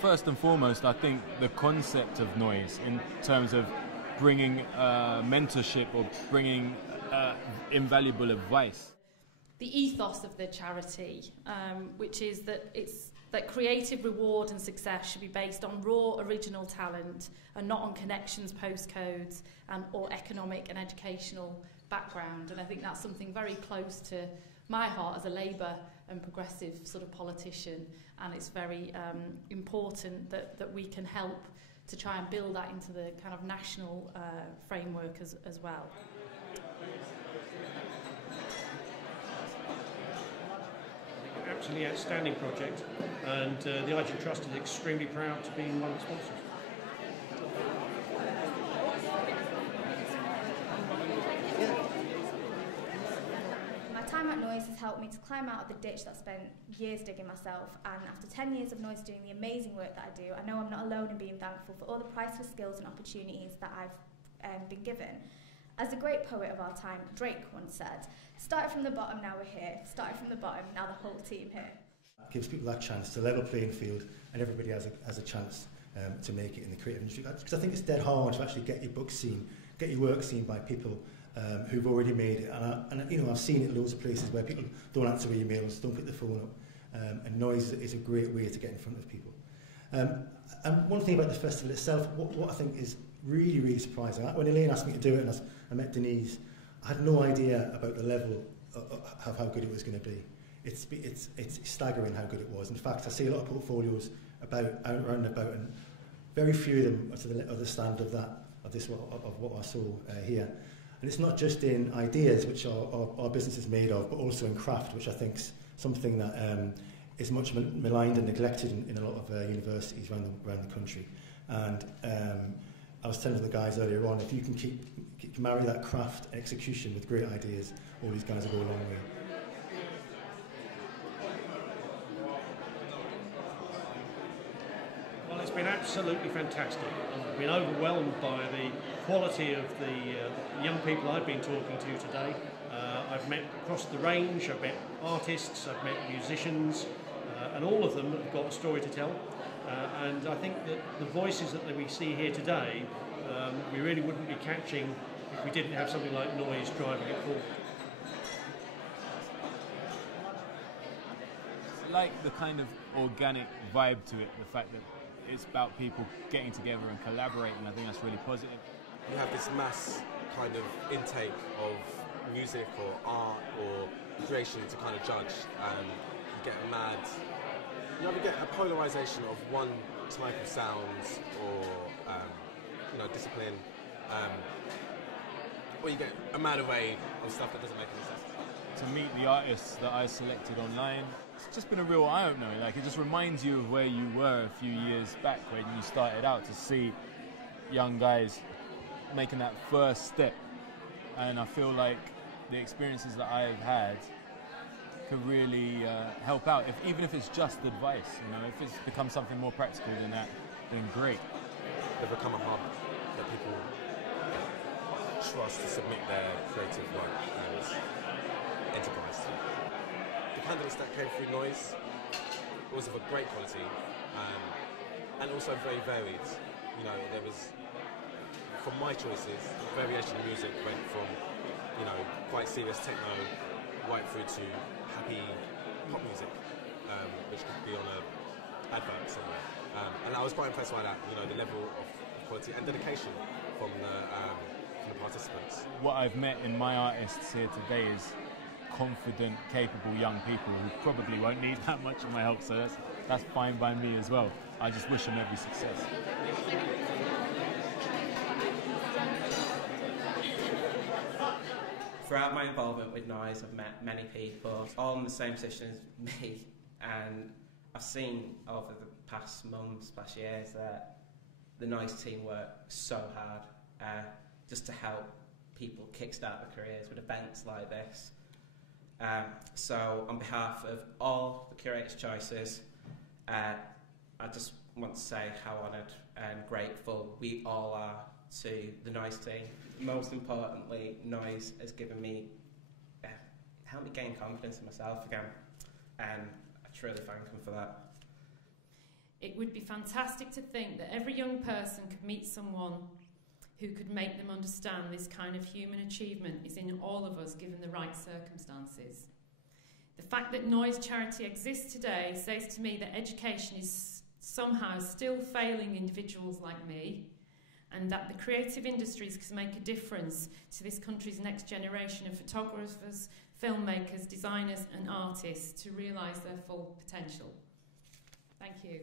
first and foremost, I think the concept of noise in terms of bringing mentorship or bringing invaluable advice. The ethos of the charity, which is that creative reward and success should be based on raw, original talent and not on connections, postcodes, or economic and educational background. And I think that's something very close to my heart as a Labour and progressive sort of politician, and it's very important that we can help to try and build that into the kind of national framework as well. Absolutely outstanding project, and the IG Trust is extremely proud to be one of the sponsors. My time at Noise has helped me to climb out of the ditch that I spent years digging myself, and after 10 years of Noise doing the amazing work that I do, I know I'm not alone in being thankful for all the priceless skills and opportunities that I've been given. As the great poet of our time, Drake, once said, "Started from the bottom, now we're here. Started from the bottom, now the whole team here." It gives people that chance to level playing field, and everybody has a chance to make it in the creative industry. Because I think it's dead hard to actually get your book seen, get your work seen by people who've already made it. And you know, I've seen it loads of places where people don't answer emails, don't pick the phone up, and Noise is a great way to get in front of people. And one thing about the festival itself, what I think is really, really surprising. When Elaine asked me to do it, and I met Denise, I had no idea about the level of how good it was going to be. It's staggering how good it was. In fact, I see a lot of portfolios around about, and very few of them are to the standard of what I saw here. And it's not just in ideas, which our business is made of, but also in craft, which I think is something that is much maligned and neglected in a lot of universities around the country. And I was telling the guys earlier on, if you can marry that craft execution with great ideas, all these guys will go a long way. Well, it's been absolutely fantastic. I've been overwhelmed by the quality of the young people I've been talking to today. I've met across the range, I've met artists, I've met musicians, and all of them have got a story to tell. And I think that the voices that we see here today, we really wouldn't be catching if we didn't have something like Noise driving it forward. I like the kind of organic vibe to it, the fact that it's about people getting together and collaborating. I think that's really positive. You have this mass kind of intake of music or art or creation to kind of judge, and you get you either get a polarisation of one type of sounds or discipline, or you get a mad array of stuff that doesn't make any sense. To meet the artists that I selected online, it's just been a real eye-opener. Like, it just reminds you of where you were a few years back when you started out, to see young guys making that first step. And I feel like the experiences that I've had could really help out, even if it's just advice. You know, if it's become something more practical than that, then great. They've become a hub that people trust to submit their creative work and enterprise to. The candidates that came through Noise was of a great quality, and also very varied. You know, there was, from my choices, variation of music went from, quite serious techno right through to happy pop music, which could be on an advert somewhere. And I was quite impressed by that, the level of quality and dedication from the participants. What I've met in my artists here today is confident, capable young people who probably won't need that much of my help, so that's fine by me as well. I just wish them every success. Throughout my involvement with Noise, I've met many people, all in the same position as me, and I've seen over the past months, past years, that the Noise team work so hard just to help people kickstart their careers with events like this. So on behalf of all the Curators' choices, I just want to say how honoured and grateful we all are to the Noise team. Most importantly, Noise has given me, helped me gain confidence in myself again, and I truly thank them for that. It would be fantastic to think that every young person could meet someone who could make them understand this kind of human achievement is in all of us given the right circumstances. The fact that noise charity exists today says to me that education is somehow still failing individuals like me, and that the creative industries can make a difference to this country's next generation of photographers, filmmakers, designers and artists to realise their full potential. Thank you.